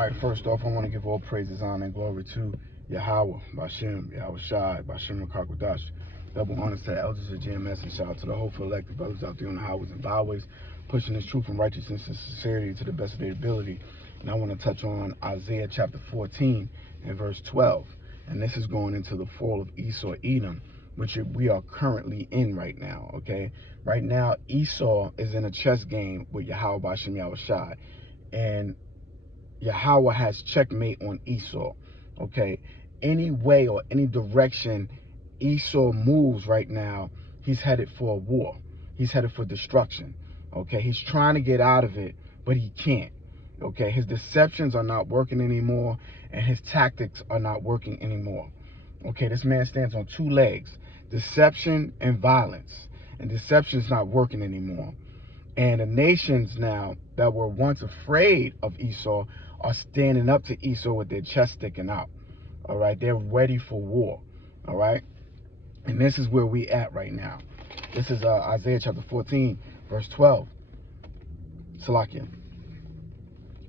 right, first off, I want to give all praises, honor, and glory to Yahweh, Bashem, Yahweh Shai, Bashem Rakakwadash. Double honors to the elders of GMS, and shout out to the hopeful elected brothers out there on the highways and byways, pushing this truth and righteousness and sincerity to the best of their ability. And I want to touch on Isaiah chapter 14 and verse 12. And this is going into the fall of Esau Edom, which we are currently in right now, okay? Right now, Esau is in a chess game with Yahweh Bashem, Yahweh Shai. And Yahweh has checkmate on Esau, okay? Any way or any direction Esau moves right now, he's headed for a war. He's headed for destruction, okay? He's trying to get out of it, but he can't, okay? His deceptions are not working anymore, and his tactics are not working anymore, okay? This man stands on two legs, deception and violence, and deception's not working anymore. And the nations now that were once afraid of Esau are standing up to Esau with their chest sticking out. All right, they're ready for war. All right, and this is where we at right now. This is Isaiah chapter 14, verse 12. Salakia.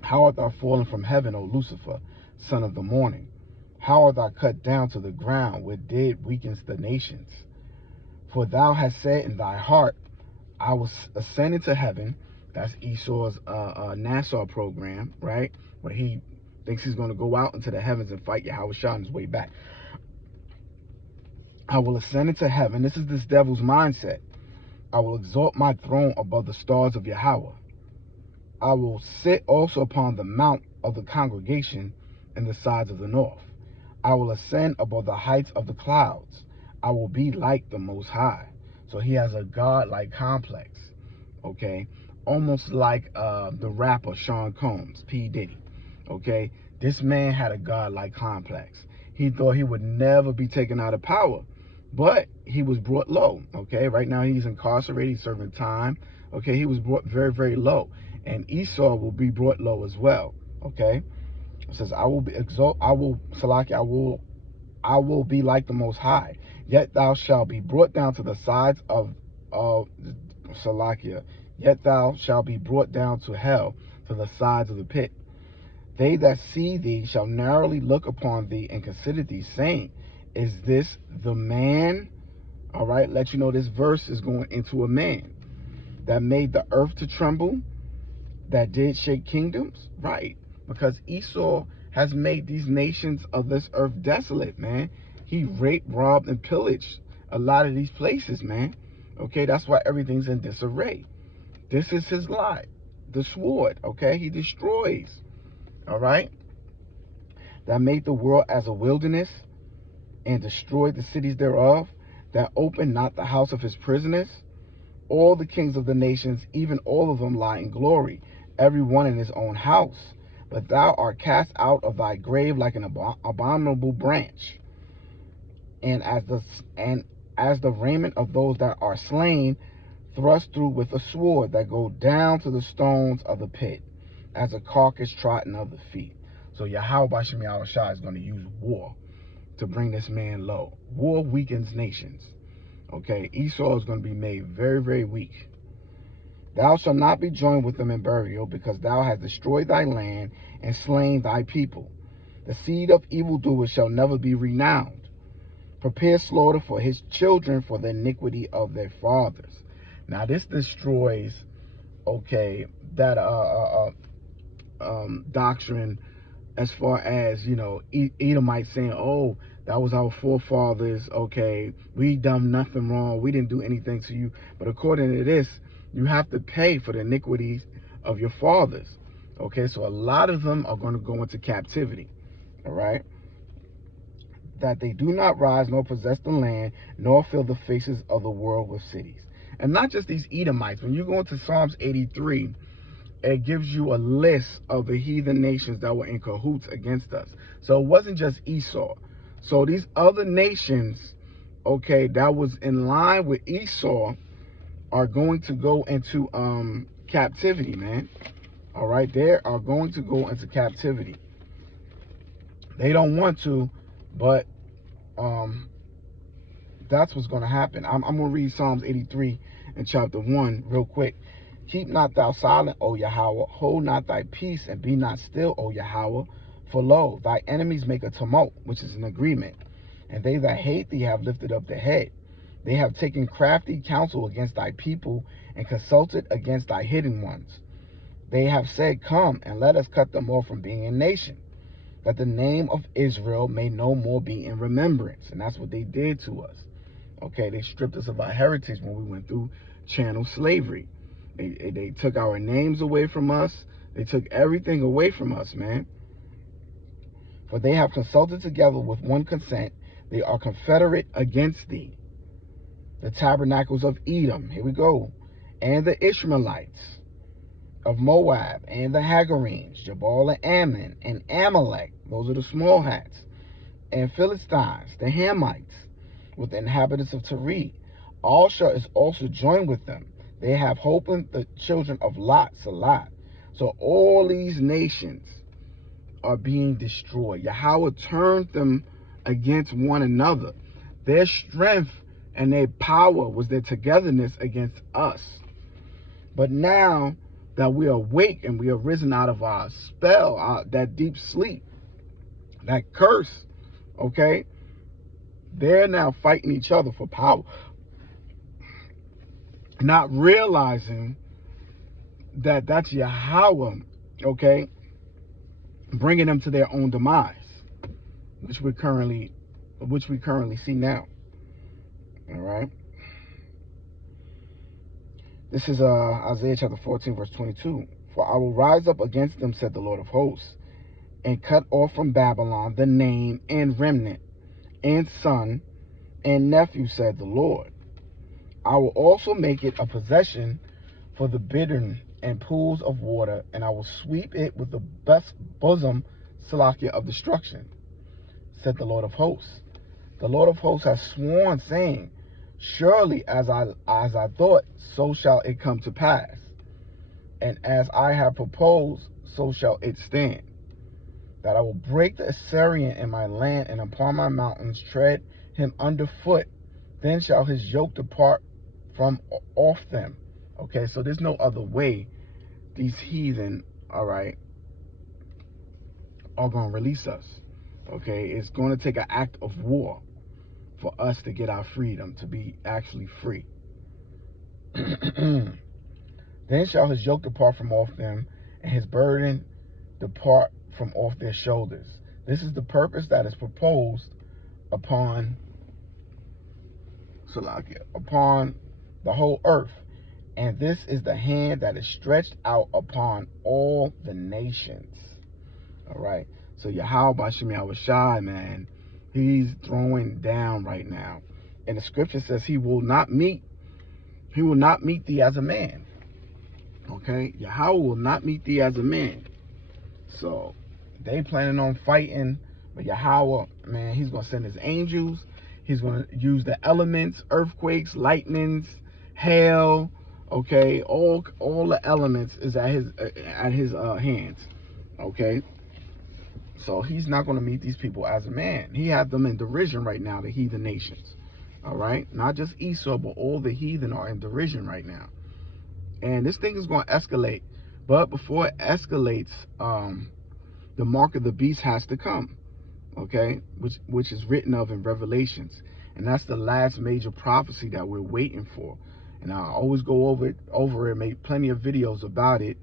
How art thou fallen from heaven, O Lucifer, son of the morning? How art thou cut down to the ground, where dead weakens the nations? For thou hast said in thy heart, I will ascend into heaven. That's Esau's Nassau program, right? Where he thinks he's going to go out into the heavens and fight Yahweh Shah on his way back. I will ascend into heaven. This is this devil's mindset. I will exalt my throne above the stars of Yahweh. I will sit also upon the mount of the congregation in the sides of the north. I will ascend above the heights of the clouds. I will be like the Most High. So he has a God-like complex, okay? Almost like the rapper Sean Combs, P. Diddy, okay? This man had a God-like complex. He thought he would never be taken out of power, but he was brought low, okay? Right now he's incarcerated, he's serving time, okay? He was brought very, very low. And Esau will be brought low as well, okay? It says, I will be I will be like the Most High. Yet thou shalt be brought down to the sides of Salakia. Yet thou shalt be brought down to hell, to the sides of the pit. They that see thee shall narrowly look upon thee and consider thee, saying, is this the man? All right, let you know this verse is going into a man that made the earth to tremble, that did shake kingdoms, right? Because Esau has made these nations of this earth desolate, man. He raped, robbed, and pillaged a lot of these places, man. Okay, that's why everything's in disarray. This is his lot, the sword, okay? He destroys, all right? That made the world as a wilderness and destroyed the cities thereof, that opened not the house of his prisoners. All the kings of the nations, even all of them, lie in glory, every one in his own house. But thou art cast out of thy grave like an abominable branch, and as the raiment of those that are slain, thrust through with a sword, that go down to the stones of the pit, as a carcass trodden of the feet. So Yahweh Bashem Yahweh Shai is going to use war to bring this man low. War weakens nations. Okay, Esau is going to be made very, very weak. Thou shalt not be joined with them in burial, because thou hast destroyed thy land and slain thy people. The seed of evildoers shall never be renowned. Prepare slaughter for his children for the iniquity of their fathers. Now this destroys, okay, that doctrine as far as, you know, Edomites saying, oh, that was our forefathers, okay, we done nothing wrong, we didn't do anything to you. But according to this, you have to pay for the iniquities of your fathers. Okay, so a lot of them are going to go into captivity, all right? That they do not rise nor possess the land, nor fill the faces of the world with cities. And not just these Edomites. When you go into Psalms 83, it gives you a list of the heathen nations that were in cahoots against us. So it wasn't just Esau. So these other nations, okay, that was in line with Esau are going to go into captivity, man. All right, they are going to go into captivity. They don't want to, but that's what's going to happen. I'm going to read Psalms 83 in chapter 1 real quick. Keep not thou silent, O Yahweh. Hold not thy peace, and be not still, O Yahweh. For lo, thy enemies make a tumult, which is an agreement. And they that hate thee have lifted up their head. They have taken crafty counsel against thy people, and consulted against thy hidden ones. They have said, come, and let us cut them off from being a nation, that the name of Israel may no more be in remembrance. And that's what they did to us. Okay, they stripped us of our heritage when we went through chattel slavery. They took our names away from us. They took everything away from us, man. For they have consulted together with one consent. They are confederate against thee. The tabernacles of Edom, here we go, and the Ishmaelites of Moab, and the Hagarenes, Jabal and Ammon, and Amalek, those are the small hats, and Philistines, the Hamites, with the inhabitants of Tyre. Asher is also joined with them. They have hope in the children of Lot, Salah. So all these nations are being destroyed. Yahweh turned them against one another. Their strength and their power was their togetherness against us. But now that we are awake and we are risen out of our spell, that deep sleep, that curse, okay, they're now fighting each other for power, not realizing that that's Yahweh, okay, bringing them to their own demise, which we currently see now. All right. This is Isaiah chapter 14, verse 22. For I will rise up against them, said the Lord of hosts, and cut off from Babylon the name and remnant and son and nephew, said the Lord. I will also make it a possession for the bittern and pools of water, and I will sweep it with the best bosom, Salakia, of destruction, said the Lord of hosts. The Lord of hosts has sworn, saying, surely as I thought, so shall it come to pass. And as I have proposed, so shall it stand. That I will break the Assyrian in my land, and upon my mountains tread him underfoot. Then shall his yoke depart from off them. Okay, so there's no other way these heathen, all right, are going to release us. Okay, it's going to take an act of war for us to get our freedom, to be actually free. Then shall his yoke depart from off them, and his burden depart from off their shoulders. This is the purpose that is proposed upon Salakia, upon the whole earth. And this is the hand that is stretched out upon all the nations. All right. So Yahweh Bashim Yahushai, man, he's throwing down right now. And the scripture says he will not meet thee as a man. Okay? Yahweh will not meet thee as a man. So they planning on fighting, but Yahweh, man, he's going to send his angels. He's going to use the elements, earthquakes, lightnings, hail, okay? All the elements is at his hands. Okay? So he's not going to meet these people as a man. He has them in derision right now, the heathen nations. All right? Not just Esau, but all the heathen are in derision right now. And this thing is going to escalate. But before it escalates, the mark of the beast has to come. Okay? Which is written of in Revelations. And that's the last major prophecy that we're waiting for. And I always go over it, make plenty of videos about it.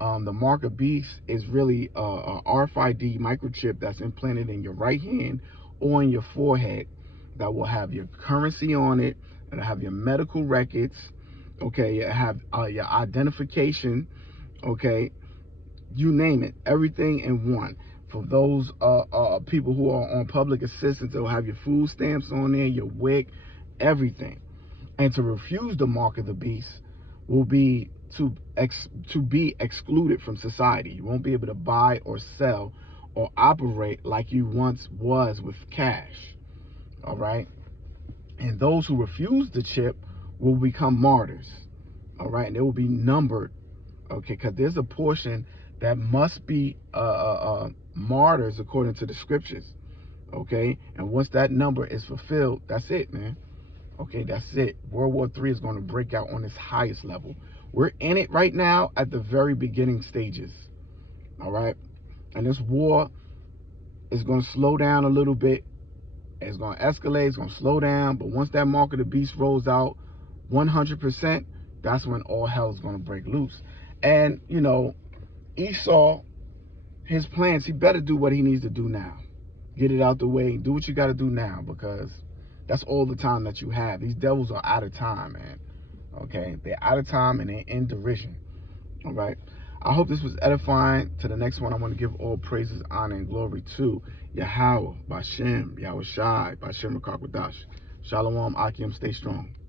The mark of beast is really a RFID microchip that's implanted in your right hand or in your forehead that will have your currency on it, and have your medical records, okay, you have your identification, okay, you name it, everything in one. For those people who are on public assistance, they'll have your food stamps on there, your WIC, everything. And to refuse the mark of the beast will be to be excluded from society. You won't be able to buy or sell or operate like you once was with cash. All right? And those who refuse the chip will become martyrs. All right? And they will be numbered. Okay? Because there's a portion that must be martyrs according to the scriptures. Okay? And once that number is fulfilled, that's it, man. Okay, that's it. World War III is going to break out on its highest level. We're in it right now at the very beginning stages. All right. And this war is going to slow down a little bit. It's going to escalate. It's going to slow down. But once that mark of the beast rolls out 100%, that's when all hell is going to break loose. And, you know, Esau, his plans, he better do what he needs to do now. Get it out the way. Do what you got to do now, because that's all the time that you have. These devils are out of time, man. Okay? They're out of time and they're in derision. All right? I hope this was edifying. To the next one, I want to give all praises, honor, and glory to Yahweh, Bashem, Yahweh Shai, Bashem Rakakwadash. Shalom, Akim, stay strong.